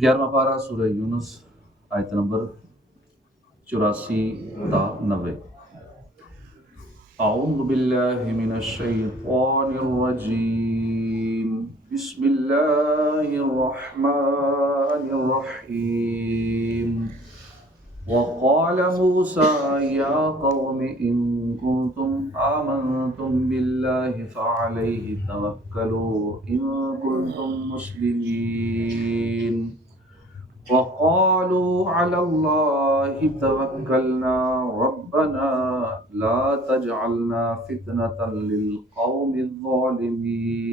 11واں پارہ سورہ یونس آیت نمبر 84 تا 90۔ اعوذ باللہ من الشیطان الرجیم، بسم اللہ الرحمن الرحیم۔ وقال موسى يا قوم إن كنتم آمنتم بالله فعليه توكلوا إن كنتم مسلمين وقالوا على الله توكلنا ربنا لا تجعلنا فتنة للقوم الظالمين۔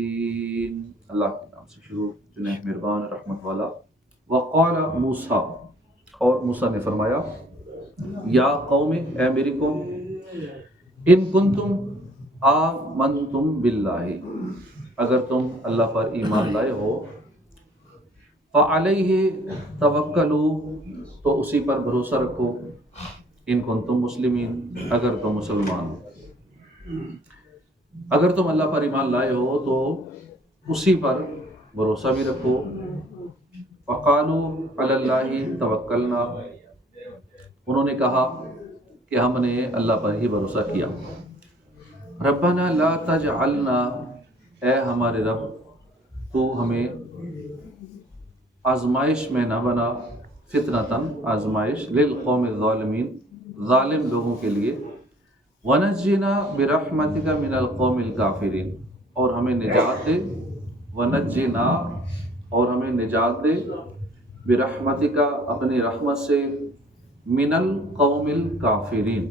اللہ کے نام سے شروع، جنہیں مہربان رحمت والا۔ وقال موسیٰ، اور موسیٰ نے فرمایا، یا قوم، اے میری قوم، ان کنتم آمنتم باللہ، اگر تم اللہ پر ایمان لائے ہو، فعلیہ توکلوا، تو اسی پر بھروسہ رکھو، ان کنتم مسلمین، اگر تم مسلمان ہو۔ اگر تم اللہ پر ایمان لائے ہو تو اسی پر بھروسہ بھی رکھو۔ فقالوا علی اللہ توکلنا، انہوں نے کہا کہ ہم نے اللہ پر ہی بھروسہ کیا۔ ربنا لا تجعلنا، اے ہمارے رب تو ہمیں آزمائش میں نہ بنا، فتنتاً آزمائش، للقوم الظالمین، ظالم لوگوں کے لیے، ونجنا برحمتک من القوم الکافرین، اور ہمیں نجات دے، ونجنا، اور ہمیں نجات دے، برحمتک، اپنی رحمت سے، من القوم الکافرین،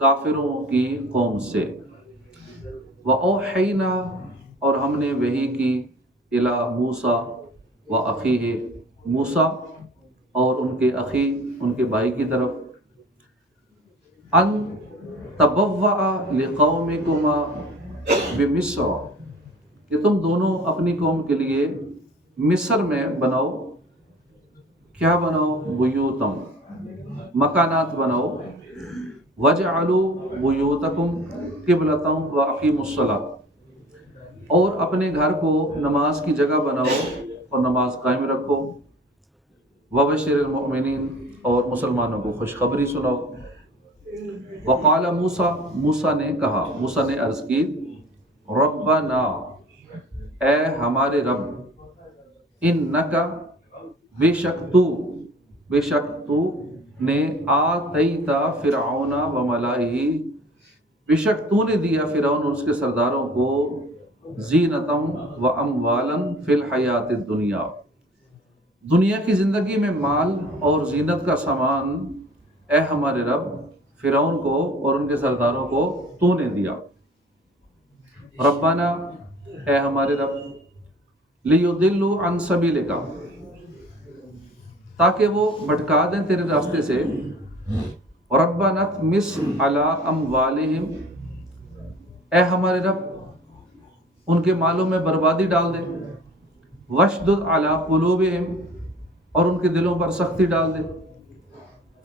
کافروں کی قوم سے، وأوحینا، اور ہم نے وحی کی، الی موسیٰ وأخیہ، موسیٰ اور ان کے اخی، ان کے بھائی کی طرف، ان تبوأ لقومکما بمصر، کہ تم دونوں اپنی قوم کے لیے مصر میں بناؤ، کیا بناؤ؟ بیوتم، مکانات بناؤ، وجعلوا بیوتکم قبلۃ واقیموا الصلاۃ، اور اپنے گھر کو نماز کی جگہ بناؤ اور نماز قائم رکھو، وبشر المؤمنین، اور مسلمانوں کو خوشخبری سناؤ۔ وقال موسیٰ، موسیٰ نے کہا، موسیٰ نے عرض کی، ربنا، اے ہمارے رب، انک، بے شک تو نے، آتیت فرعون و ملائہ، بے شک تو نے دیا فرعون اور اس کے سرداروں کو، زینتم و اموالا فی الحیات الدنیا، دنیا کی زندگی میں مال اور زینت کا سامان، اے ہمارے رب، فرعون کو اور ان کے سرداروں کو تو نے دیا۔ ربنا، اے ہمارے رب، لیضلوا عن سبیلک، تاکہ وہ بھٹکا دیں تیرے راستے سے، ربنا اطمس علی اموالہم، اے ہمارے رب ان کے مالوں میں بربادی ڈال دے، واشدد علی قلوبہم، اور ان کے دلوں پر سختی ڈال دے،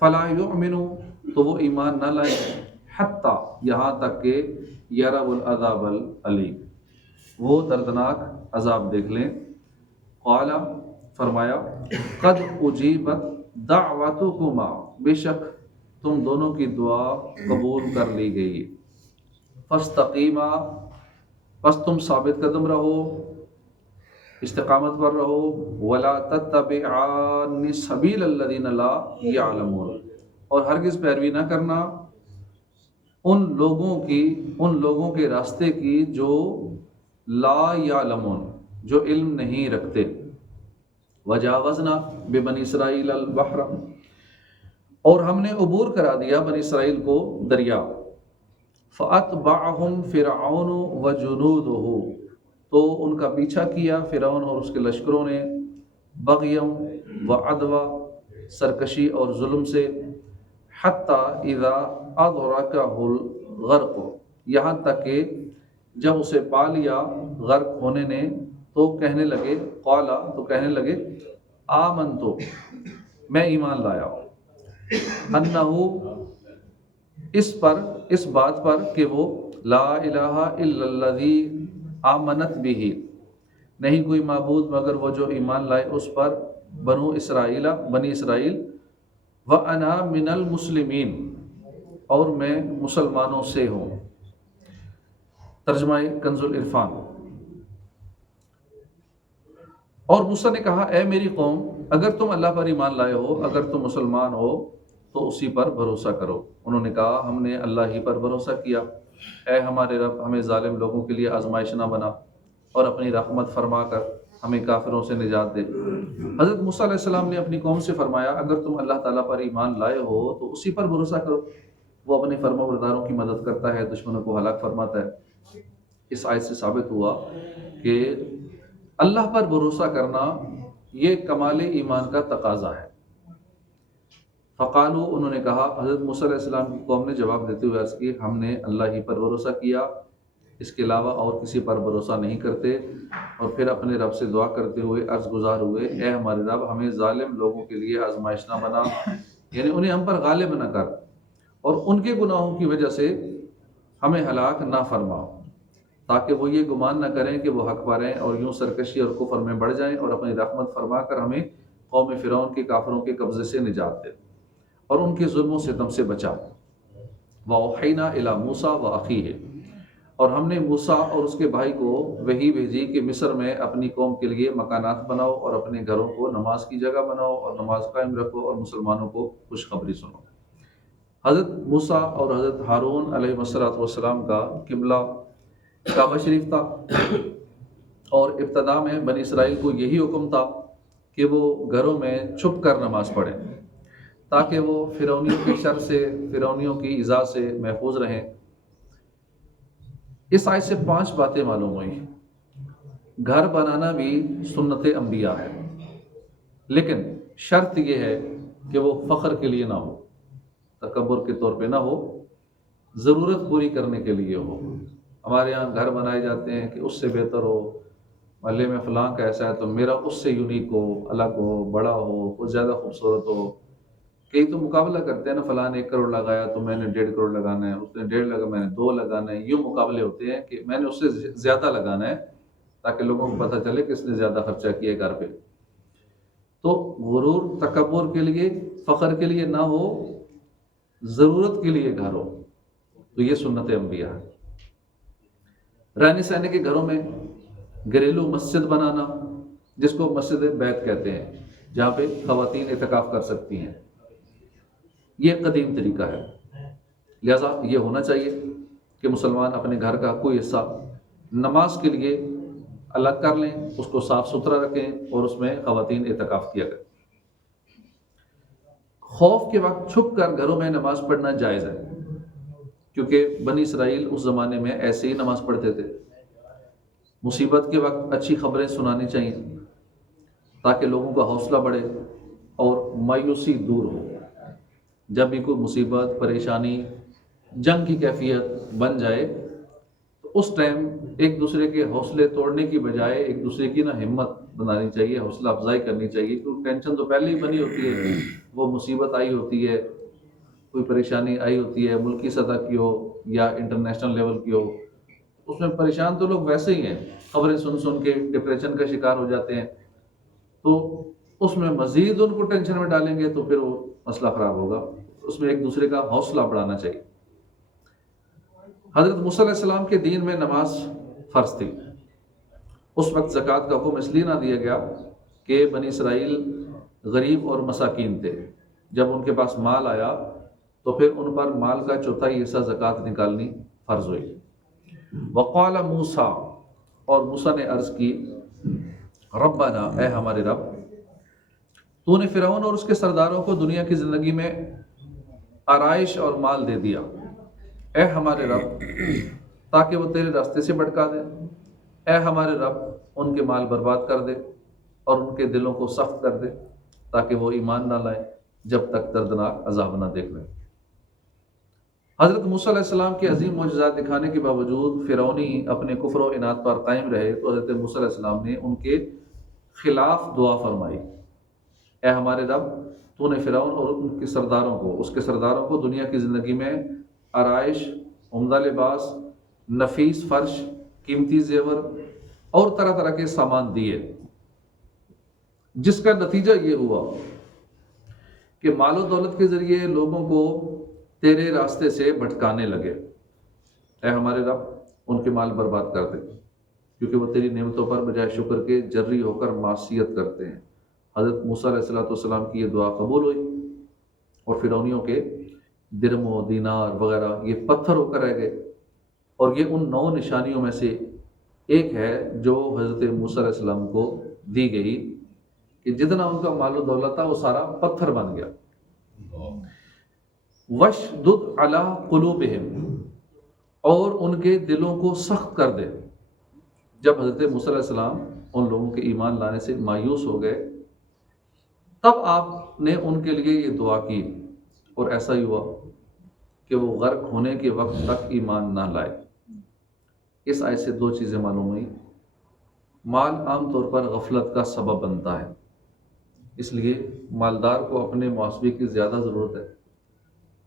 فلا یؤمنوا، تو وہ ایمان نہ لائیں، حتی، یہاں تک کہ یروا العذاب العلیم، وہ دردناک عذاب دیکھ لیں۔ قال، فرمایا، قد اجیبت دعوتکما، بے شک تم دونوں کی دعا قبول کر لی گئی، فاستقیما، بس تم ثابت قدم رہو، استقامت پر رہو، ولا تتبعان سبیل الذین لا یعلمون، اور ہرگز پیروی نہ کرنا ان لوگوں کے راستے کی جو لا یعلمون، جو علم نہیں رکھتے۔ وجاوزنا ببنی اسرائیل البحر، اور ہم نے عبور کرا دیا بنی اسرائیل کو دریا، فاتبعہم فرعون وجنودہ، تو ان کا پیچھا کیا فرعون اور اس کے لشکروں نے، بغیم وعدوا، سرکشی اور ظلم سے، حتی اذا ادرکہ الغرق، یہاں تک کہ جب اسے پا لیا غرق ہونے نے، تو کہنے لگے، قالا، تو کہنے لگے، آمنتو، میں ایمان لایا، انہو، اس بات پر کہ وہ، لا الہ الا الذی آمنت بہ، نہیں کوئی معبود مگر وہ جو ایمان لائے اس پر، بنی اسرائیل وَأَنَا مِنَ الْمُسْلِمِينَ، اور میں مسلمانوں سے ہوں۔ ترجمہ کنز العرفان۔ اور موسیٰ نے کہا اے میری قوم، اگر تم اللہ پر ایمان لائے ہو، اگر تم مسلمان ہو تو اسی پر بھروسہ کرو۔ انہوں نے کہا ہم نے اللہ ہی پر بھروسہ کیا۔ اے ہمارے رب، ہمیں ظالم لوگوں کے لیے آزمائش نہ بنا، اور اپنی رحمت فرما کر ہمیں کافروں سے نجات دے۔ حضرت موسیٰ علیہ السلام نے اپنی قوم سے فرمایا اگر تم اللہ تعالیٰ پر ایمان لائے ہو تو اسی پر بھروسہ کرو، وہ اپنے فرما برداروں کی مدد کرتا ہے، دشمنوں کو ہلاک فرماتا ہے۔ اس آیت سے ثابت ہوا کہ اللہ پر بھروسہ کرنا یہ کمال ایمان کا تقاضا ہے۔ فقالو، انہوں نے کہا، حضرت موسیٰ علیہ السلام کی قوم نے جواب دیتے ہوئے عرض کی ہم نے اللہ ہی پر بھروسہ کیا، اس کے علاوہ اور کسی پر بھروسہ نہیں کرتے۔ اور پھر اپنے رب سے دعا کرتے ہوئے عرض گزار ہوئے اے ہمارے رب، ہمیں ظالم لوگوں کے لیے آزمائش نہ بنا، یعنی انہیں ہم پر غالب نہ کر، اور ان کے گناہوں کی وجہ سے ہمیں ہلاک نہ فرما، تاکہ وہ یہ گمان نہ کریں کہ وہ حق پر ہیں اور یوں سرکشی اور کفر میں بڑھ جائیں، اور اپنی رحمت فرما کر ہمیں قوم فرعون کے کافروں کے قبضے سے نجات دے اور ان کے ظلم و ستم سے بچا۔ وَأَوْحَيْنَا إِلَىٰ مُوسَىٰ وَأَخِيهِ، اور ہم نے موسیٰ اور اس کے بھائی کو وحی بھیجی کہ مصر میں اپنی قوم کے لیے مکانات بناؤ اور اپنے گھروں کو نماز کی جگہ بناؤ اور نماز قائم رکھو اور مسلمانوں کو خوشخبری سنو۔ حضرت موسیٰ اور حضرت ہارون علیہ السلام کا قبلہ کعبہ شریف تھا، اور ابتدا میں بنی اسرائیل کو یہی حکم تھا کہ وہ گھروں میں چھپ کر نماز پڑھیں تاکہ وہ فرعونیوں کے شر سے، فرعونیوں کی ایذا سے محفوظ رہیں۔ اس آیت سے 5 باتیں معلوم ہوئی۔ گھر بنانا بھی سنت انبیاء ہے، لیکن شرط یہ ہے کہ وہ فخر کے لیے نہ ہو، تکبر کے طور پہ نہ ہو، ضرورت پوری کرنے کے لیے ہو۔ ہمارے ہاں گھر بنائے جاتے ہیں کہ اس سے بہتر ہو، محلے میں فلاں کا ایسا ہے تو میرا اس سے یونیک ہو، الگ ہو، بڑا ہو، کچھ زیادہ خوبصورت ہو۔ کئی تو مقابلہ کرتے ہیں نا، فلاں نے 1 کروڑ لگایا تو میں نے 1.5 کروڑ لگانا ہے، اس نے 1.5 لگا میں نے 2 لگانا ہے۔ یوں مقابلے ہوتے ہیں کہ میں نے اس سے زیادہ لگانا ہے تاکہ لوگوں کو پتہ چلے کہ اس نے زیادہ خرچہ کیا ہے گھر پہ۔ تو غرور، تکبر کے لیے، فخر کے لیے نہ ہو، ضرورت کے لیے گھر ہو، تو یہ سنت انبیاء ہے۔ رہنے سہنے کے گھروں میں گھریلو مسجد بنانا، جس کو مسجد بیت کہتے ہیں، جہاں پہ خواتین اعتکاف کر سکتی ہیں، یہ قدیم طریقہ ہے۔ لہٰذا یہ ہونا چاہیے کہ مسلمان اپنے گھر کا کوئی حصہ نماز کے لیے الگ کر لیں، اس کو صاف ستھرا رکھیں اور اس میں خواتین اعتکاف کیا کریں۔ خوف کے وقت چھپ کر گھروں میں نماز پڑھنا جائز ہے، کیونکہ بنی اسرائیل اس زمانے میں ایسے ہی نماز پڑھتے تھے۔ مصیبت کے وقت اچھی خبریں سنانی چاہیے تاکہ لوگوں کا حوصلہ بڑھے اور مایوسی دور ہو۔ جب بھی کوئی مصیبت، پریشانی، جنگ کی کیفیت بن جائے تو اس ٹائم ایک دوسرے کے حوصلے توڑنے کی بجائے ایک دوسرے کی ہمت بنانی چاہیے، حوصلہ افزائی کرنی چاہیے، کیونکہ ٹینشن تو پہلے ہی بنی ہوتی ہے، وہ مصیبت آئی ہوتی ہے، کوئی پریشانی آئی ہوتی ہے، ملکی سطح کی ہو یا انٹرنیشنل لیول کی ہو، اس میں پریشان تو لوگ ویسے ہی ہیں، خبریں سن سن کے ڈپریشن کا شکار ہو جاتے ہیں، تو اس میں مزید ان کو ٹینشن میں ڈالیں گے تو پھر وہ مسئلہ خراب ہوگا۔ اس میں ایک دوسرے کا حوصلہ بڑھانا چاہیے۔ حضرت موسیٰ علیہ السلام کے دین میں نماز فرض تھی۔ اس وقت زکوٰۃ کا حکم اس لیے نہ دیا گیا کہ بنی اسرائیل غریب اور مساکین تھے، جب ان کے پاس مال آیا تو پھر ان پر مال کا 1/4 حصہ زکوٰۃ نکالنی فرض ہوئی۔ وقال موسیٰ، اور موسیٰ نے عرض کی ربنا، اے ہمارے رب، تو نے فرعون اور اس کے سرداروں کو دنیا کی زندگی میں آرائش اور مال دے دیا، اے ہمارے رب، تاکہ وہ تیرے راستے سے بھٹکا دیں۔ اے ہمارے رب، ان کے مال برباد کر دے اور ان کے دلوں کو سخت کر دے تاکہ وہ ایمان نہ لائیں جب تک دردناک عذاب نہ دیکھ لیں۔ حضرت موسیٰ علیہ السلام کے عظیم معجزات دکھانے کے باوجود فرعونی اپنے کفر و عناد پر قائم رہے تو حضرت موسیٰ علیہ السلام نے ان کے خلاف دعا فرمائی، اے ہمارے رب، تو نے فرعون اور ان کے سرداروں کو دنیا کی زندگی میں آرائش، عمدہ لباس، نفیس فرش، قیمتی زیور اور طرح طرح کے سامان دیے، جس کا نتیجہ یہ ہوا کہ مال و دولت کے ذریعے لوگوں کو تیرے راستے سے بھٹکانے لگے۔ اے ہمارے رب ان کے مال برباد کر دے، کیونکہ وہ تیری نعمتوں پر بجائے شکر کے جری ہو کر معصیت کرتے ہیں۔ حضرت موسیٰ علیہ السلام کی یہ دعا قبول ہوئی اور فرعونیوں کے درم و دینار وغیرہ یہ پتھر ہو کر رہ گئے، اور یہ ان 9 نشانیوں میں سے ایک ہے جو حضرت موسیٰ علیہ السلام کو دی گئی کہ جتنا ان کا مال و دولت تھا وہ سارا پتھر بن گیا۔ وَاشْدُدْ عَلَىٰ قُلُوبِهِمْ، اور ان کے دلوں کو سخت کر دے۔ جب حضرت موسیٰ علیہ السلام ان لوگوں کے ایمان لانے سے مایوس ہو گئے، تب آپ نے ان کے لیے یہ دعا کی، اور ایسا ہی ہوا کہ وہ غرق ہونے کے وقت تک ایمان نہ لائے۔ اس آیت سے 2 چیزیں معلوم ہوئی۔ مال عام طور پر غفلت کا سبب بنتا ہے، اس لیے مالدار کو اپنے محاسبے کی زیادہ ضرورت ہے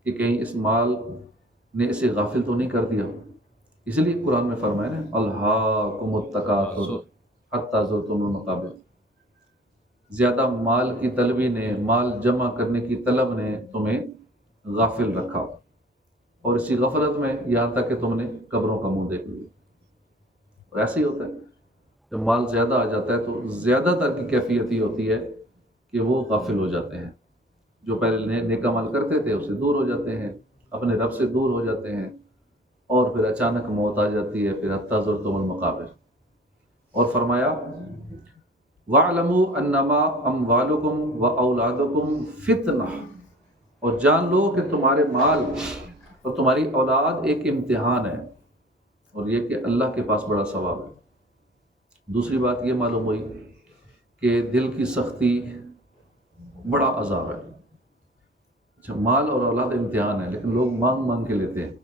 کہ کہیں اس مال نے اسے غافل تو نہیں کر دیا۔ اس لیے قرآن میں فرمایا نا، الہاکم التکاثر حتی زرتم المقابر، زیادہ مال کی طلبی نے، مال جمع کرنے کی طلب نے تمہیں غافل رکھا، اور اسی غفلت میں یہاں تک کہ تم نے قبروں کا منہ دیکھ لیا۔ اور ایسے ہی ہوتا ہے، جب مال زیادہ آ جاتا ہے تو زیادہ تر کی کیفیت یہ ہوتی ہے کہ وہ غافل ہو جاتے ہیں۔ جو پہلے نیک عمل کرتے تھے اس سے دور ہو جاتے ہیں، اپنے رب سے دور ہو جاتے ہیں، اور پھر اچانک موت آ جاتی ہے، پھر حتی زرتم المقابر۔ اور فرمایا وَاعْلَمُوا أَنَّمَا أَمْوَالُكُمْ وَأَوْلَادُكُمْ فِتْنَةٌ، اور جان لو کہ تمہارے مال اور تمہاری اولاد ایک امتحان ہے، اور یہ کہ اللہ کے پاس بڑا ثواب ہے۔ دوسری بات یہ معلوم ہوئی کہ دل کی سختی بڑا عذاب ہے۔ اچھا، مال اور اولاد امتحان ہے، لیکن لوگ مانگ مانگ کے لیتے ہیں۔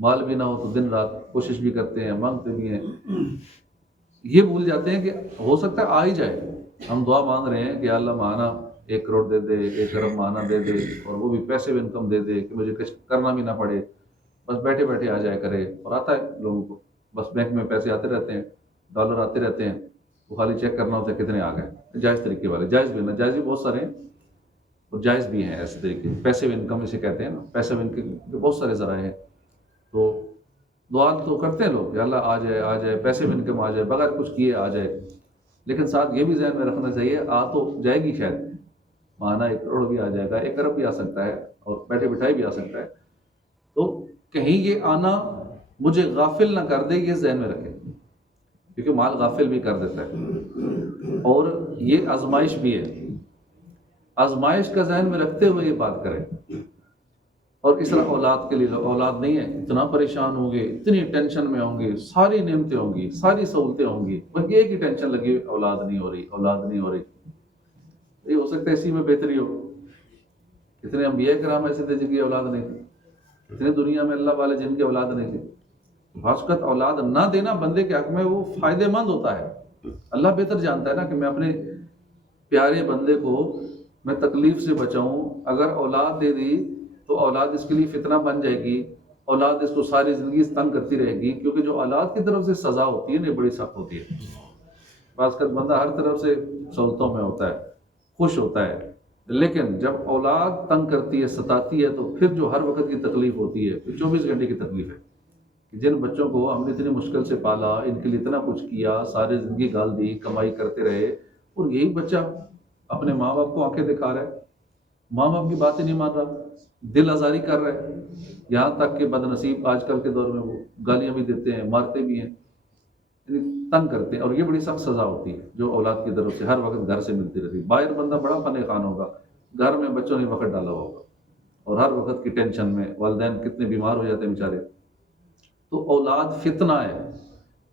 مال بھی نہ ہو تو دن رات کوشش بھی کرتے ہیں، مانگتے بھی ہیں، یہ بھول جاتے ہیں کہ ہو سکتا ہے آ ہی جائے۔ ہم دعا مانگ رہے ہیں کہ اللہ ماہانہ 1 کروڑ دے دے، 1 ارب ماہانہ دے دے، اور وہ بھی پیسے انکم دے دے کہ مجھے کچھ کرنا بھی نہ پڑے، بس بیٹھے بیٹھے آ جائے کرے۔ اور آتا ہے لوگوں کو، بس بینک میں پیسے آتے رہتے ہیں، ڈالر آتے رہتے ہیں، وہ خالی چیک کرنا ہوتا ہے کتنے آ گئے۔ جائز طریقے والے، جائز بھی ناجائز بھی بہت سارے ہیں، اور جائز بھی ہیں ایسے طریقے، پیسے انکم اسے کہتے ہیں نا، پیسے انکم کے بہت سارے ذرائع ہیں۔ تو دعا تو کرتے ہیں لوگ کہ اللہ آ جائے آ جائے، پیسے انکم آ جائے، بغیر کچھ کیے آ جائے، لیکن ساتھ یہ بھی ذہن میں رکھنا چاہیے آ تو جائے گی، شاید ماہانہ 1 کروڑ بھی آ جائے گا، 1 ارب بھی آ سکتا ہے، اور بیٹھے بٹھائی بھی آ سکتا ہے۔ تو کہیں یہ آنا مجھے غافل نہ کر دے، یہ ذہن میں رکھیں، کیونکہ مال غافل بھی کر دیتا ہے، اور یہ آزمائش بھی ہے۔ آزمائش کا ذہن میں رکھتے ہوئے یہ بات کریں۔ اور اس طرح اولاد کے لیے، اولاد نہیں ہے، اتنا پریشان ہوں گے، اتنی ٹینشن میں ہوں گے، ساری نعمتیں ہوں گی، ساری سہولتیں ہوں گی، بس ایک ہی ٹینشن لگی، اولاد نہیں ہو رہی، اولاد نہیں ہو رہی۔ یہ ہو سکتا ہے اسی میں بہتری ہو۔ کتنے انبیاء کرام ایسے تھے جن کی اولاد نہیں تھی، کتنے دنیا میں اللہ والے جن کی اولاد نہیں تھی۔ بعض اوقات اولاد نہ دینا بندے کے حق میں وہ فائدہ مند ہوتا ہے۔ اللہ بہتر جانتا ہے نا کہ میں اپنے پیارے بندے کو میں تکلیف سے بچاؤں۔ اگر اولاد دے دی تو اولاد اس کے لیے فتنہ بن جائے گی، اولاد اس کو ساری زندگی تنگ کرتی رہے گی، کیونکہ جو اولاد کی طرف سے سزا ہوتی ہے نا بڑی سخت ہوتی ہے۔ بعض اوقات بندہ ہر طرف سے سہولتوں میں ہوتا ہے، خوش ہوتا ہے، لیکن جب اولاد تنگ کرتی ہے، ستاتی ہے، تو پھر جو ہر وقت کی تکلیف ہوتی ہے، پھر 24 گھنٹے کی تکلیف ہے کہ جن بچوں کو ہم نے اتنی مشکل سے پالا، ان کے لیے اتنا کچھ کیا، ساری زندگی گال دی، کمائی کرتے رہے، اور یہی بچہ اپنے ماں باپ کو آنکھیں دکھا رہا ہے، ماں باپ کی باتیں نہیں مان رہا، دل آزاری کر رہا ہے، یہاں تک کہ بد نصیب آج کل کے دور میں وہ گالیاں بھی دیتے ہیں، مارتے بھی ہیں، یعنی تنگ کرتے ہیں، اور یہ بڑی سخت سزا ہوتی ہے جو اولاد کی طرف سے ہر وقت گھر سے ملتی رہتی ہے۔ باہر بندہ بڑا فن خان ہوگا، گھر میں بچوں نے وقت ڈالا ہوگا، اور ہر وقت کی ٹینشن میں والدین کتنے بیمار ہو جاتے ہیں بیچارے۔ تو اولاد فتنہ ہے،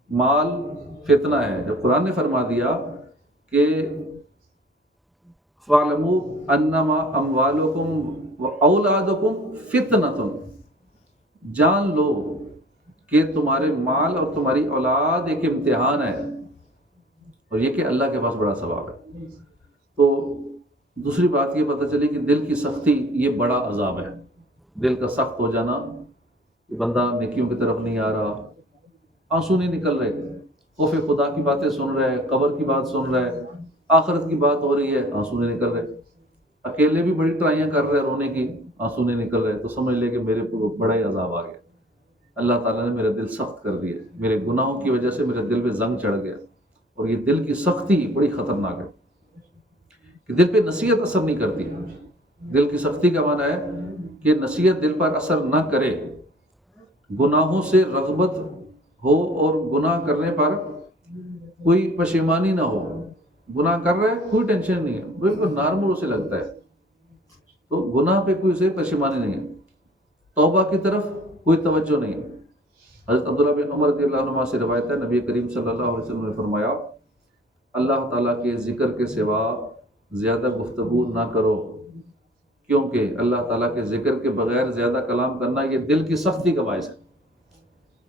مال فتنہ ہے۔ جب قرآن نے فرما دیا کہ فَاعْلَمُوا أَنَّمَا أَمْوَالُكُمْ وَأَوْلَادُكُمْ فِتْنَةٌ، جان لو کہ تمہارے مال اور تمہاری اولاد ایک امتحان ہے، اور یہ کہ اللہ کے پاس بڑا ثواب ہے۔ تو دوسری بات یہ پتہ چلی کہ دل کی سختی یہ بڑا عذاب ہے۔ دل کا سخت ہو جانا کہ بندہ نیکیوں کی طرف نہیں آ رہا، آنسو نہیں نکل رہے، خوف خدا کی باتیں سن رہا ہے، قبر کی بات سن رہا ہے، آخرت کی بات ہو رہی ہے آنسو نہیں نکل رہے، اکیلے بھی بڑی ٹرائیاں کر رہے ہیں رونے کی، آنسو نہیں نکل رہے، تو سمجھ لے کہ میرے کو بڑا ہی عذاب آ گیا، اللہ تعالیٰ نے میرا دل سخت کر دیا، میرے گناہوں کی وجہ سے میرے دل پہ زنگ چڑھ گیا۔ اور یہ دل کی سختی بڑی خطرناک ہے کہ دل پہ نصیحت اثر نہیں کرتی۔ دل کی سختی کا معنی ہے کہ نصیحت دل پر اثر نہ کرے، گناہوں سے رغبت ہو اور گناہ کرنے پر کوئی پشیمانی نہ ہو، گناہ کر رہا ہے کوئی ٹینشن نہیں ہے، بالکل نارمل اسے لگتا ہے، تو گناہ پہ کوئی اسے پشیمانی نہیں ہے، توبہ کی طرف کوئی توجہ نہیں ہے۔ حضرت عبداللہ بن عمر رضی اللہ عنہ سے روایت ہے، نبی کریم صلی اللہ علیہ وسلم نے فرمایا اللہ تعالیٰ کے ذکر کے سوا زیادہ گفتگو نہ کرو، کیونکہ اللہ تعالیٰ کے ذکر کے بغیر زیادہ کلام کرنا یہ دل کی سختی کا باعث ہے۔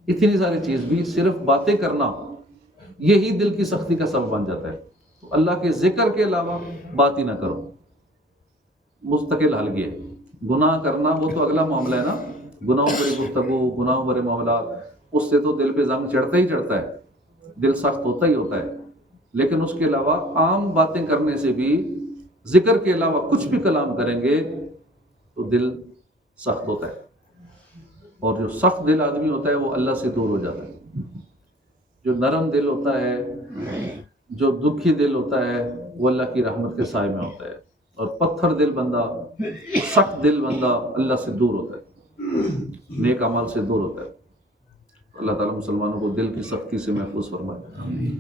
اتنی ساری چیز بھی صرف باتیں کرنا یہی دل کی سختی کا سبب بن جاتا ہے، تو اللہ کے ذکر کے علاوہ بات ہی نہ کرو، مستقل حل یہ ہے۔ گناہ کرنا وہ تو اگلا معاملہ ہے نا، گناہوں بھری گفتگو، گناہوں بھرے معاملات، اس سے تو دل پہ زنگ چڑھتا ہی چڑھتا ہے، دل سخت ہوتا ہی ہوتا ہے، لیکن اس کے علاوہ عام باتیں کرنے سے بھی، ذکر کے علاوہ کچھ بھی کلام کریں گے تو دل سخت ہوتا ہے، اور جو سخت دل آدمی ہوتا ہے وہ اللہ سے دور ہو جاتا ہے۔ جو نرم دل ہوتا ہے، جو دکھی دل ہوتا ہے، وہ اللہ کی رحمت کے سائے میں ہوتا ہے، اور پتھر دل بندہ، سخت دل بندہ اللہ سے دور ہوتا ہے، نیک اعمال سے دور ہوتا ہے۔ اللہ تعالیٰ مسلمانوں کو دل کی سختی سے محفوظ فرمائے۔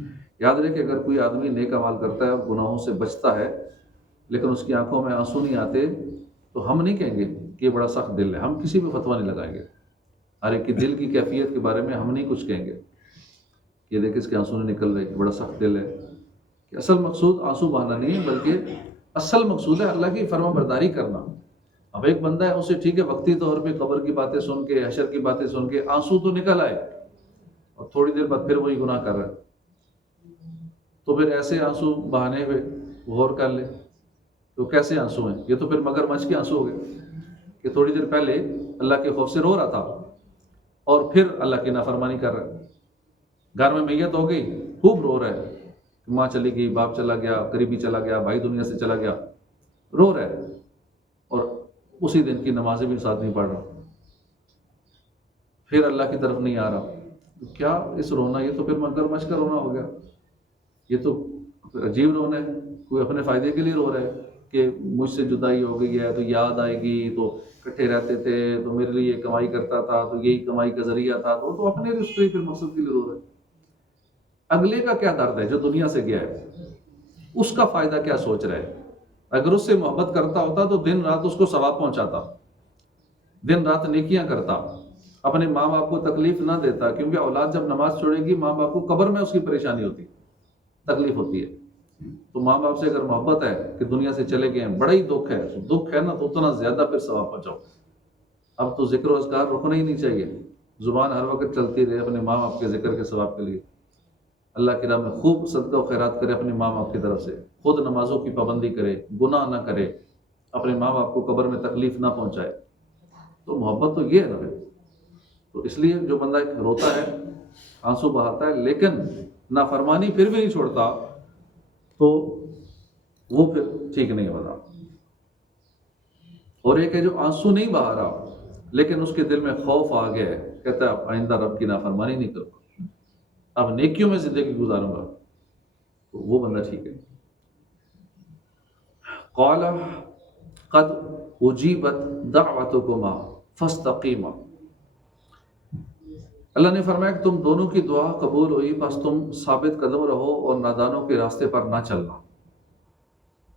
یاد رہے کہ اگر کوئی آدمی نیک اعمال کرتا ہے اور گناہوں سے بچتا ہے لیکن اس کی آنکھوں میں آنسو نہیں آتے، تو ہم نہیں کہیں گے کہ یہ بڑا سخت دل ہے، ہم کسی بھی فتویٰ نہیں لگائیں گے، ہر ایک کی دل کی کیفیت کے بارے میں ہم نہیں کچھ کہیں گے کہ دیکھ اس کے آنسو نہیں نکل رہے، بڑا سخت دل ہے۔ کہ اصل مقصود آنسو بہانا نہیں ہے، بلکہ اصل مقصود ہے اللہ کی فرما برداری کرنا۔ اب ایک بندہ ہے، اسے ٹھیک ہے وقتی طور پہ قبر کی باتیں سن کے، حشر کی باتیں سن کے آنسو تو نکل آئے، اور تھوڑی دیر بعد پھر وہی گناہ کر رہا ہے، تو پھر ایسے آنسو بہانے پہ غور کر لے تو کیسے آنسو ہیں؟ یہ تو پھر مگر مچھ کے آنسو ہو گئے کہ تھوڑی دیر پہلے اللہ کے خوف سے رو رہا تھا اور پھر اللہ کی نافرمانی کر رہا ہے، گھر میں میت ہو گئی خوب رو رہا ہے، ماں چلی گئی، باپ چلا گیا، قریبی چلا گیا، بھائی دنیا سے چلا گیا، رو رہا ہے، اور اسی دن کی نمازیں بھی ساتھ نہیں پڑھ رہا، پھر اللہ کی طرف نہیں آ رہا، تو کیا اس رونا، یہ تو پھر مگر مچھ کا رونا ہو گیا، یہ تو عجیب رونا ہے، کوئی اپنے فائدے کے لیے رو رہا ہے کہ مجھ سے جدائی ہو گئی ہے تو یاد آئے گی، تو اکٹھے رہتے تھے تو میرے لیے یہ کمائی کرتا تھا تو یہی کمائی کا ذریعہ تھا، تو اپنے رشتے پھر مقصد کے لیے رو رہا ہے۔ اگلے کا کیا درد ہے جو دنیا سے گیا ہے، اس کا فائدہ کیا سوچ رہا ہے؟ اگر اس سے محبت کرتا ہوتا تو دن رات اس کو ثواب پہنچاتا، دن رات نیکیاں کرتا، اپنے ماں باپ کو تکلیف نہ دیتا، کیونکہ اولاد جب نماز چھوڑے گی ماں باپ کو قبر میں اس کی پریشانی ہوتی، تکلیف ہوتی ہے، تو ماں باپ سے اگر محبت ہے کہ دنیا سے چلے گئے ہیں، بڑا ہی دکھ ہے نا، تو اتنا زیادہ پھر ثواب پہنچاؤ۔ اب تو ذکر و اذکار رکنا ہی نہیں چاہیے، زبان ہر وقت چلتی رہے اپنے ماں باپ کے ذکر کے ثواب کے لیے، اللہ کی راہ میں خوب صدقہ و خیرات کرے اپنے ماں باپ کی طرف سے، خود نمازوں کی پابندی کرے، گناہ نہ کرے، اپنے ماں باپ کو قبر میں تکلیف نہ پہنچائے، تو محبت تو یہ ہے نا۔ تو اس لیے جو بندہ روتا ہے، آنسو بہاتا ہے، لیکن نافرمانی پھر بھی نہیں چھوڑتا، تو وہ پھر ٹھیک نہیں ہوتا۔ اور ایک ہے جو آنسو نہیں بہا رہا لیکن اس کے دل میں خوف آ گیا ہے، کہتا ہے اب آئندہ رب کی نافرمانی نہیں کروں گا، اب نیکیوں میں زندگی گزاروں گا، تو وہ بندہ ٹھیک ہے۔ قال قد اجیبت دعوتکما فاستقیما، اللہ نے فرمایا کہ تم دونوں کی دعا قبول ہوئی، بس تم ثابت قدم رہو اور نادانوں کے راستے پر نہ چلنا۔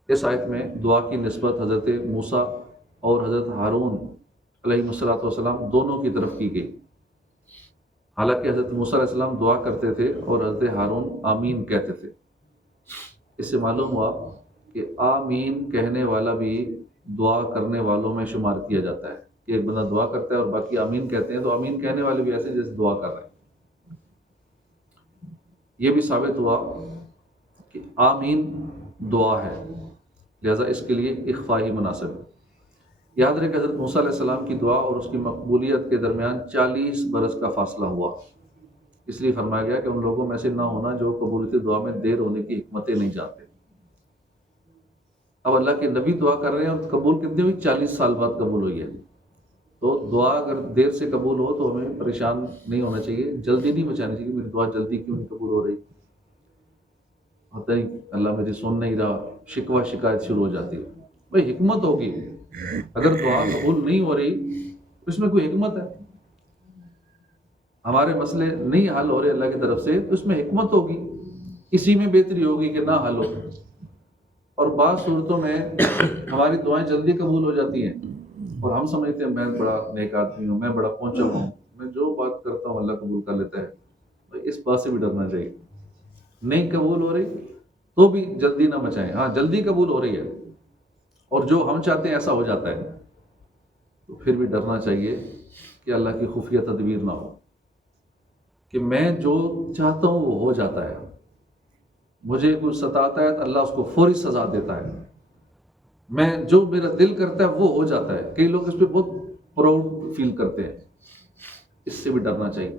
اس آیت میں دعا کی نسبت حضرت موسیٰ اور حضرت ہارون علیہ السلام دونوں کی طرف کی گئی، حالانکہ حضرت موسیٰ علیہ السلام دعا کرتے تھے اور حضرت ہارون آمین کہتے تھے۔ اس سے معلوم ہوا کہ آمین کہنے والا بھی دعا کرنے والوں میں شمار کیا جاتا ہے، کہ ایک بندہ دعا کرتا ہے اور باقی آمین کہتے ہیں، تو آمین کہنے والے بھی ایسے جیسے دعا کر رہے ہیں۔ یہ بھی ثابت ہوا کہ آمین دعا ہے، لہذا اس کے لیے اخفا ہی مناسب ہے۔ یاد رہے کہ حضرت موسیٰ علیہ السلام کی دعا اور اس کی مقبولیت کے درمیان 40 برس کا فاصلہ ہوا، اس لیے فرمایا گیا کہ ان لوگوں میں سے نہ ہونا جو قبولیت دعا میں دیر ہونے کی حکمتیں نہیں جانتے۔ اب اللہ کے نبی دعا کر رہے ہیں اور قبول کتنی ہوئی؟ 40 سال بعد قبول ہوئی ہے. تو دعا اگر دیر سے قبول ہو تو ہمیں پریشان نہیں ہونا چاہیے، جلدی نہیں مچانی چاہیے. میری دعا جلدی کیوں نہیں قبول ہو رہی، ہوتا ہی اللہ میری سن نہیں رہا، شکوہ شکایت شروع ہو جاتی ہے. بھائی حکمت ہوگی، اگر دعا قبول نہیں ہو رہی اس میں کوئی حکمت ہے. ہمارے مسئلے نہیں حل ہو رہے اللہ کی طرف سے تو اس میں حکمت ہوگی، اسی میں بہتری ہوگی کہ نہ حل ہو. اور بعض صورتوں میں ہماری دعائیں جلدی قبول ہو جاتی ہیں اور ہم سمجھتے ہیں میں بڑا نیک آدمی ہوں، میں بڑا پہنچا ہوں، میں جو بات کرتا ہوں اللہ قبول کر لیتا ہے. بھائی اس بات سے بھی ڈرنا چاہیے. نہیں قبول ہو رہی تو بھی جلدی نہ مچائیں. ہاں جلدی قبول ہو رہی ہے اور جو ہم چاہتے ہیں ایسا ہو جاتا ہے تو پھر بھی ڈرنا چاہیے کہ اللہ کی خفیہ تدبیر نہ ہو کہ میں جو چاہتا ہوں وہ ہو جاتا ہے. مجھے کچھ ستاتا ہے تو اللہ اس کو فوری سزا دیتا ہے. میں جو میرا دل کرتا ہے وہ ہو جاتا ہے. کئی لوگ اس پہ بہت پراؤڈ فیل کرتے ہیں. اس سے بھی ڈرنا چاہیے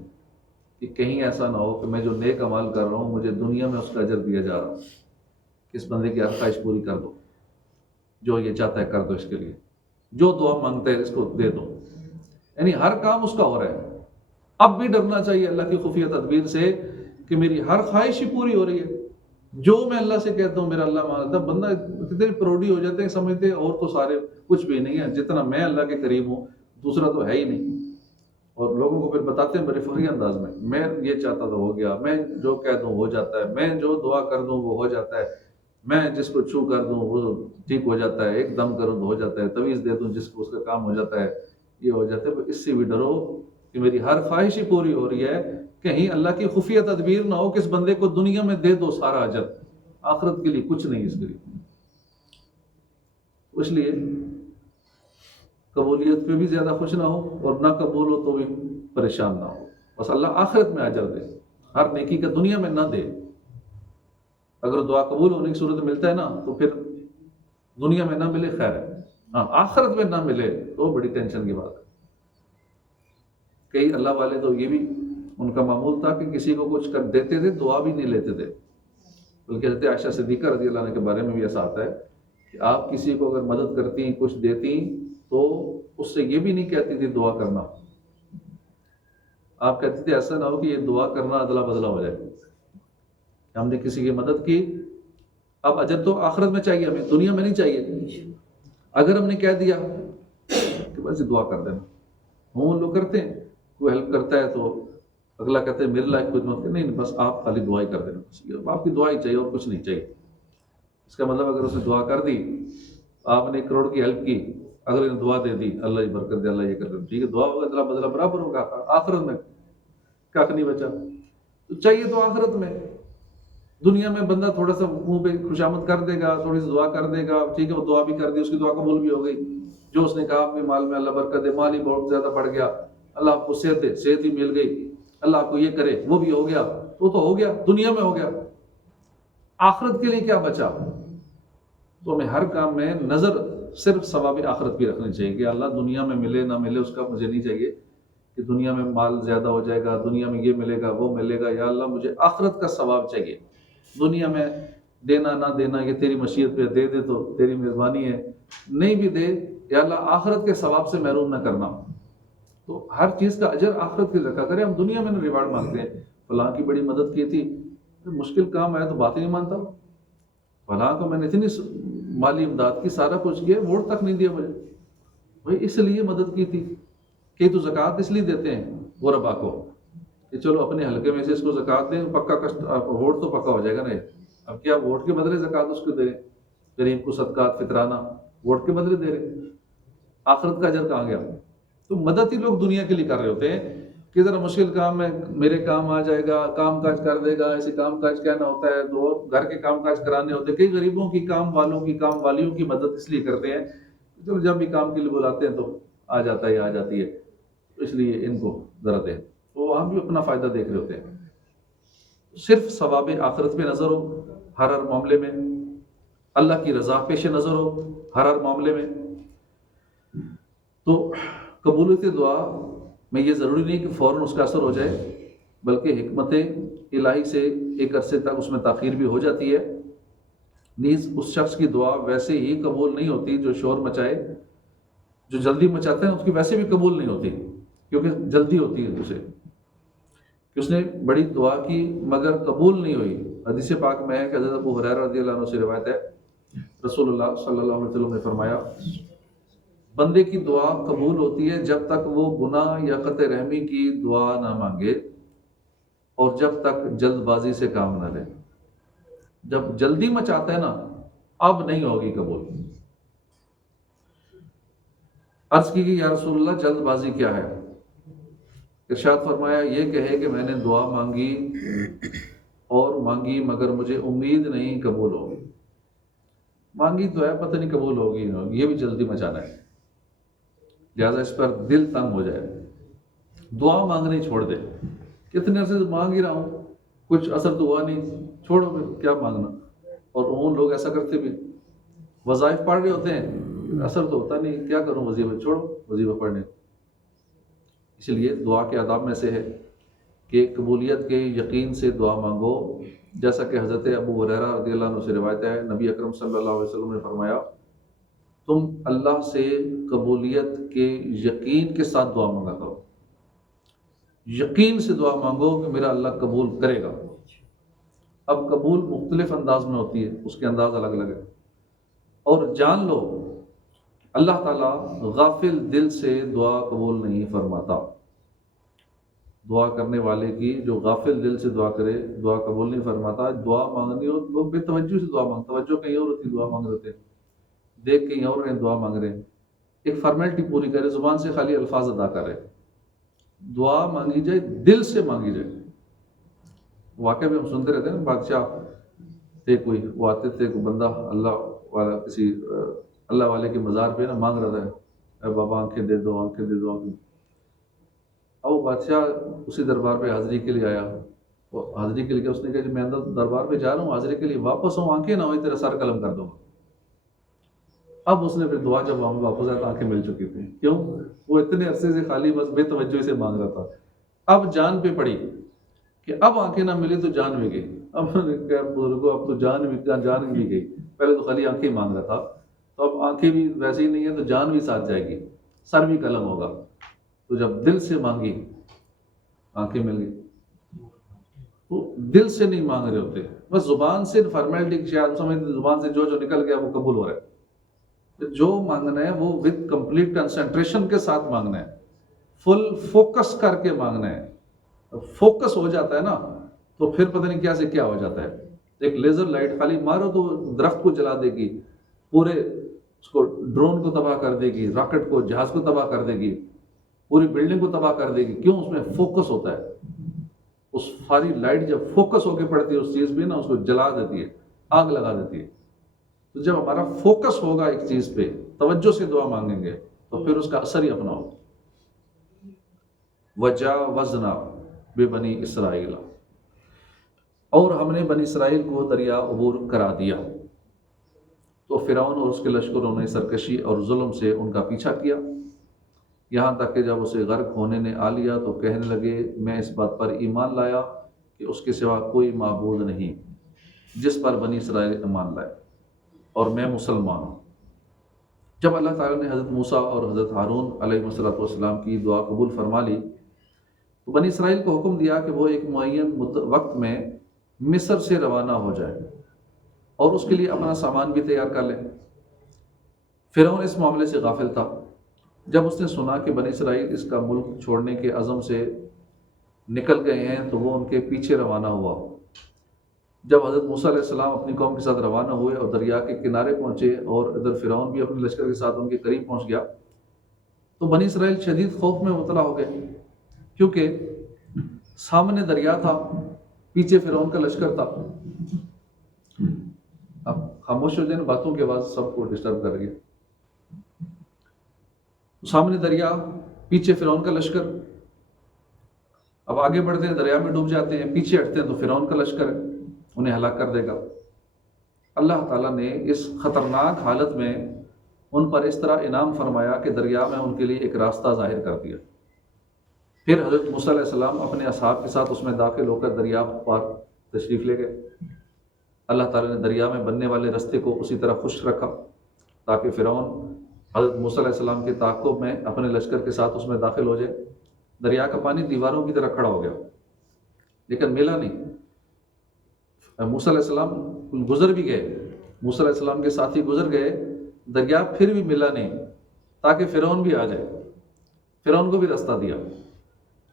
کہ کہیں ایسا نہ ہو کہ میں جو نیک عمل کر رہا ہوں مجھے دنیا میں اس کا اجر دیا جا رہا کہ اس بندے کی ہر خواہش پوری کر دو، جو یہ چاہتا ہے کر دو، اس کے لیے جو دعا مانگتا ہے اس کو دے دو. یعنی ہر کام اس کا ہو رہا ہے. اب بھی ڈرنا چاہیے اللہ کی خفیہ تدبیر سے کہ میری ہر خواہش ہی پوری ہو رہی ہے. جو میں اللہ سے کہتا ہوں میرا اللہ مانتا. بندہ کتنے پروڈی ہو جاتے ہیں، سمجھتے ہیں اور تو سارے کچھ بھی نہیں ہے، جتنا میں اللہ کے قریب ہوں دوسرا تو ہے ہی نہیں. اور لوگوں کو پھر بتاتے ہیں بڑے فخری انداز میں یہ چاہتا تھا ہو گیا، میں جو کہہ دوں ہو جاتا ہے، میں جو دعا کر دوں وہ ہو جاتا ہے، میں جس کو چھو کر دوں وہ ٹھیک ہو جاتا ہے، ایک دم کروں تو ہو جاتا ہے، تعویذ دے دوں جس کو اس کا کام ہو جاتا ہے، یہ ہو جاتا ہے. اس سے بھی ڈرو کہ میری ہر خواہش ہی پوری ہو رہی ہے، کہیں اللہ کی خفیہ تدبیر نہ ہو کہ اس بندے کو دنیا میں دے دو سارا اجر، آخرت کے لیے کچھ نہیں اس کے لیے. اس لیے قبولیت پہ بھی زیادہ خوش نہ ہو اور نہ قبول ہو تو بھی پریشان نہ ہو. بس اللہ آخرت میں اجر دے، ہر نیکی کا دنیا میں نہ دے. اگر دعا قبول ہونے کی صورت ملتا ہے نا تو پھر دنیا میں نہ ملے خیر ہے، ہاں آخرت میں نہ ملے تو بڑی ٹینشن کی بات ہے. کئی اللہ والے تو یہ بھی ان کا معمول تھا کہ کسی کو کچھ کر دیتے تھے دعا بھی نہیں لیتے تھے. بلکہ حضرت عائشہ صدیقہ رضی اللہ عنہ کے بارے میں بھی ایسا آتا ہے کہ آپ کسی کو اگر مدد کرتی کچھ دیتی تو اس سے یہ بھی نہیں کہتی تھی دعا کرنا. آپ کہتے تھے ایسا نہ ہو کہ یہ دعا کرنا ادلا بدلا ہو جائے. ہم نے کسی کی مدد کی، اب اجر تو آخرت میں چاہیے ہمیں، دنیا میں نہیں چاہیے. اگر ہم نے کہہ دیا کہ بس دعا کر دینا، ہم لوگ کرتے ہیں کوئی ہیلپ کرتا ہے تو اگلا کہتے ہیں میرے لائق کچھ مت، نہیں بس آپ خالی دعا ہی کر دینا، آپ کی دعا ہی چاہیے اور کچھ نہیں چاہیے. اس کا مطلب اگر اس نے دعا کر دی، آپ نے 1 کروڑ کی ہیلپ کی، اگر نے دعا دے دی اللہ یہ برکت دے، اللہ یہ کر دے، ٹھیک ہے دعا ہوگا ادلا بدلا برابر ہوگا. آخرت میں کھ نہیں بچا. تو چاہیے تو آخرت میں. دنیا میں بندہ تھوڑا سا منہ پہ خوشامد کر دے گا، تھوڑی سی دعا کر دے گا، ٹھیک ہے وہ دعا بھی کر دی، اس کی دعا قبول بھی ہو گئی. جو اس نے کہا اپنے مال میں اللہ برکت دے، مال ہی بہت زیادہ بڑھ گیا، اللہ آپ کو صحت دے، صحت ہی مل گئی، اللہ آپ کو یہ کرے، وہ بھی ہو گیا، تو ہو گیا، دنیا میں ہو گیا. آخرت کے لیے کیا بچا؟ تو ہمیں ہر کام میں نظر صرف ثواب آخرت کی رکھنی چاہیے کہ اللہ دنیا میں ملے نہ ملے اس کا مجھے نہیں چاہیے کہ دنیا میں مال زیادہ ہو جائے گا، دنیا میں یہ ملے گا وہ ملے گا. یا اللہ مجھے آخرت کا ثواب چاہیے. دنیا میں دینا نہ دینا یہ تیری مشیت پہ، دے دے تو تیری مہربانی ہے، نہیں بھی دے یا اللہ آخرت کے ثواب سے محروم نہ کرنا. تو ہر چیز کا اجر آخرت کی رکھا کرے. ہم دنیا میں ریوارڈ مانگتے ہیں، فلاں کی بڑی مدد کی تھی، مشکل کام آیا تو بات ہی نہیں مانتا، فلاں کو میں نے اتنی مالی امداد کی، سارا کچھ کیا، ووٹ تک نہیں دیا مجھے. بھائی اس لیے مدد کی تھی کہ تو زکوٰۃ اس لیے دیتے ہیں غربا کو کہ چلو اپنے حلقے میں سے اس کو زکوٰۃ دیں، پکا ووٹ تو پکا ہو جائے گا نا. اب کیا ووٹ کے بدلے زکوٰۃ اس کو دے رہے، غریب کو صدقات فطرانہ ووٹ کے بدلے دے رہے، آخرت کا اجر کہاں گیا؟ تو مدد ہی لوگ دنیا کے لیے کر رہے ہوتے ہیں کہ ذرا مشکل کام میں میرے کام آ جائے گا، کام کاج کر دے گا. ایسے کام کاج کہنا ہوتا ہے تو گھر کے کام کاج کرانے ہوتے ہیں. کئی غریبوں کی، کام والوں کی، کام والیوں کی مدد اس لیے کرتے ہیں تو جب بھی کام کے لیے بلاتے ہیں تو آ جاتا ہے، آ جاتی ہے، تو اس لیے ان کو ذرا دیں. تو ہم بھی اپنا فائدہ دیکھ رہے ہوتے ہیں. صرف ثواب آخرت پہ نظر ہو ہر معاملے میں، اللہ کی رضا پیش نظر ہو ہر معاملے میں. تو قبولیت دعا میں یہ ضروری نہیں کہ فوراً اس کا اثر ہو جائے، بلکہ حکمت الہی سے ایک عرصے تک اس میں تاخیر بھی ہو جاتی ہے. نیز اس شخص کی دعا ویسے ہی قبول نہیں ہوتی جو شور مچائے، جو جلدی مچاتا ہے اس کی ویسے بھی قبول نہیں ہوتی، کیونکہ جلدی ہوتی ہے اسے کہ اس نے بڑی دعا کی مگر قبول نہیں ہوئی۔ حدیث پاک میں ہے کہ حضرت ابو ہریرہ رضی اللہ عنہ سے روایت ہے، رسول اللہ صلی اللہ علیہ وسلم نے فرمایا، بندے کی دعا قبول ہوتی ہے جب تک وہ گناہ یا قطع رحمی کی دعا نہ مانگے اور جب تک جلد بازی سے کام نہ لے۔ جب جلدی مچاتا ہے نا، اب نہیں ہوگی قبول۔ عرض کی کہ یا رسول اللہ جلد بازی کیا ہے؟ ارشاد فرمایا، یہ کہے کہ میں نے دعا مانگی اور مانگی مگر مجھے امید نہیں قبول ہوگی۔ مانگی تو ہے، پتہ نہیں قبول ہوگی نہ ہوگی، یہ بھی جلدی مچانا ہے، لہٰذا اس پر دل تنگ ہو جائے، دعا مانگنی چھوڑ دے۔ کتنے عرصے سے مانگ ہی رہا ہوں، کچھ اثر تو ہوا نہیں، چھوڑو پھر کیا مانگنا۔ اور عموماً لوگ ایسا کرتے بھی، وظائف پڑھ رہے ہوتے ہیں، اثر تو ہوتا نہیں، کیا کروں وظیفہ، چھوڑو وظیفہ پڑھنے۔ اس لیے دعا کے آداب میں سے ہے کہ قبولیت کے یقین سے دعا مانگو، جیسا کہ حضرت ابو ہریرہ رضی اللہ عنہ سے روایت ہے، نبی اکرم صلی اللہ علیہ وسلم نے فرمایا، تم اللہ سے قبولیت کے یقین کے ساتھ دعا مانگا کرو، یقین سے دعا مانگو کہ میرا اللہ قبول کرے گا۔ اب قبول مختلف انداز میں ہوتی ہے، اس کے انداز الگ الگ ہے، اور جان لو اللہ تعالیٰ غافل دل سے دعا قبول نہیں فرماتا۔ دعا کرنے والے کی جو غافل دل سے دعا کرے دعا قبول نہیں فرماتا۔ دعا مانگنی ہو لوگ بے توجہ سے دعا مانگتے، توجہ کہیں اور ہوتی، دعا مانگ رہے تھے، دیکھ کہیں اور رہے، دعا مانگ رہے ہیں، ایک فارمیلٹی پوری کرے، زبان سے خالی الفاظ ادا کر رہے۔ دعا مانگی جائے، دل سے مانگی جائے۔ واقعہ بھی ہم سنتے رہتے ہیں نا، بادشاہ تھے کوئی، وہ آتے تھے کوئی بندہ اللہ والا کسی اللہ والے کے مزار پہ نا مانگ رہا تھا، اے بابا آنکھیں دے دو، آنکھیں دے دو آنکھیں۔ اب وہ بادشاہ اسی دربار پہ حاضری کے لیے آیا، وہ حاضری کے لیے اس نے کہا کہ میں اندر دربار پہ جا رہا ہوں حاضری کے لیے، واپس ہوں آنکھیں نہ ہوئی تیرا سر قلم کر دوں گا۔ اب اس نے پھر دعا جب واپس آیا تو آنکھیں مل چکی تھیں، کیوں؟ وہ اتنے عرصے سے خالی بس بے توجہی سے مانگ رہا تھا، اب جان پہ پڑی کہ اب آنکھیں نہ ملی تو جان بھی گئی۔ اب نے کہا بزرگوں اب تو جان بھی گئی، پہلے تو خالی آنکھیں مانگ رہا تھا، تو اب آنکھیں بھی ویسے ہی نہیں ہے تو جان بھی ساتھ جائے گی، سر بھی قلم ہوگا۔ تو جب دل سے مانگی آنکھیں مل گئی۔ تو دل سے نہیں مانگ رہے ہوتے، بس زبان سے فارمیلٹی شاید سمجھتے زبان سے جو نکل گیا وہ قبول ہو رہا ہے۔ جو مانگنا ہے وہ وتھ کمپلیٹ کنسنٹریشن کے ساتھ مانگنا ہے، فل فوکس کر کے مانگنا ہے۔ فوکس ہو جاتا ہے نا تو پھر پتہ نہیں کیا سے کیا ہو جاتا ہے۔ ایک لیزر لائٹ خالی مارو تو درخت کو جلا دے گی، پورے اس کو ڈرون کو تباہ کر دے گی، راکٹ کو جہاز کو تباہ کر دے گی، پوری بلڈنگ کو تباہ کر دے گی۔ کیوں؟ اس میں فوکس ہوتا ہے۔ اس ساری لائٹ جب فوکس ہو کے پڑتی ہے اس چیز پہ نا، اس کو جلا دیتی ہے، آگ لگا دیتی ہے۔ تو جب ہمارا فوکس ہوگا ایک چیز پہ، توجہ سے دعا مانگیں گے تو پھر اس کا اثر ہی اپنا ہوگا۔ وجاوزنا ببنی اسرائیل، اور ہم نے بنی اسرائیل کو دریا عبور کرا دیا، تو فرعون اور اس کے لشکروں نے سرکشی اور ظلم سے ان کا پیچھا کیا، یہاں تک کہ جب اسے غرق ہونے نے آ لیا تو کہنے لگے میں اس بات پر ایمان لایا کہ اس کے سوا کوئی معبود نہیں جس پر بنی اسرائیل ایمان لائے، اور میں مسلمان ہوں۔ جب اللہ تعالیٰ نے حضرت موسیٰ اور حضرت ہارون علیہ السلام کی دعا قبول فرما لی تو بنی اسرائیل کو حکم دیا کہ وہ ایک معین وقت میں مصر سے روانہ ہو جائے اور اس کے لیے اپنا سامان بھی تیار کر لیں۔ فرعون اس معاملے سے غافل تھا۔ جب اس نے سنا کہ بنی اسرائیل اس کا ملک چھوڑنے کے عزم سے نکل گئے ہیں تو وہ ان کے پیچھے روانہ ہوا۔ جب حضرت موسیٰ علیہ السلام اپنی قوم کے ساتھ روانہ ہوئے اور دریا کے کنارے پہنچے اور ادھر فرعون بھی اپنے لشکر کے ساتھ ان کے قریب پہنچ گیا تو بنی اسرائیل شدید خوف میں مبتلا ہو گئے، کیونکہ سامنے دریا تھا، پیچھے فرعون کا لشکر تھا۔ اب خاموش ہو جائیں، باتوں کی آواز سب کو ڈسٹرب کر رہی ہے۔ سامنے دریا، پیچھے فرعون کا لشکر۔ اب آگے بڑھتے ہیں دریا میں ڈوب جاتے ہیں، پیچھے ہٹتے ہیں تو فرعون کا لشکر ہے، انہیں ہلاک کر دے گا۔ اللہ تعالیٰ نے اس خطرناک حالت میں ان پر اس طرح انعام فرمایا کہ دریا میں ان کے لیے ایک راستہ ظاہر کر دیا۔ پھر حضرت موسیٰ علیہ السلام اپنے اصحاب کے ساتھ اس میں داخل ہو کر دریا پر تشریف لے گئے۔ اللہ تعالیٰ نے دریا میں بننے والے رستے کو اسی طرح خشک رکھا تاکہ فرعون حضرت موسیٰ علیہ السلام کے تعاقب میں اپنے لشکر کے ساتھ اس میں داخل ہو جائے۔ دریا کا پانی دیواروں کی طرح کھڑا ہو گیا لیکن ملا نہیں۔ موسیٰ علیہ السلام گزر بھی گئے، موسیٰ علیہ السلام کے ساتھی گزر گئے، دریا پھر بھی ملا نہیں تاکہ فرعون بھی آ جائے۔ فرعون کو بھی راستہ دیا۔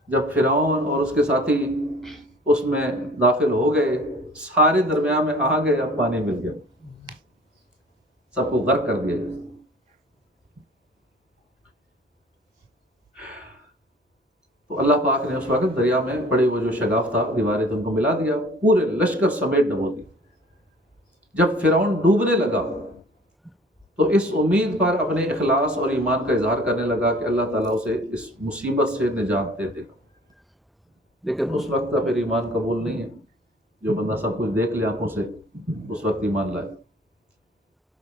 جب فرعون اور اس کے ساتھی اس میں داخل ہو گئے، سارے درمیان میں آ گئے، اب پانی مل گیا، سب کو غرق کر دیا۔ تو اللہ پاک نے اس وقت دریا میں پڑے ہوئے جو شگاف تھا، دیواریں تھے، ان کو ملا دیا، پورے لشکر سمیت ڈبو دی۔ جب فرعون ڈوبنے لگا تو اس امید پر اپنے اخلاص اور ایمان کا اظہار کرنے لگا کہ اللہ تعالیٰ اسے اس مصیبت سے نجات دے دے گا، لیکن اس وقت کا پھر ایمان قبول نہیں ہے۔ جو بندہ سب کچھ دیکھ لے آنکھوں سے، اس وقت ایمان لائے۔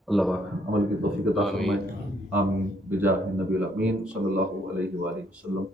اللہ پاک عمل کی توفیق عطا فرمائے، آمین بجاہ النبی الامین صلی اللہ علیہ وآلہ وسلم۔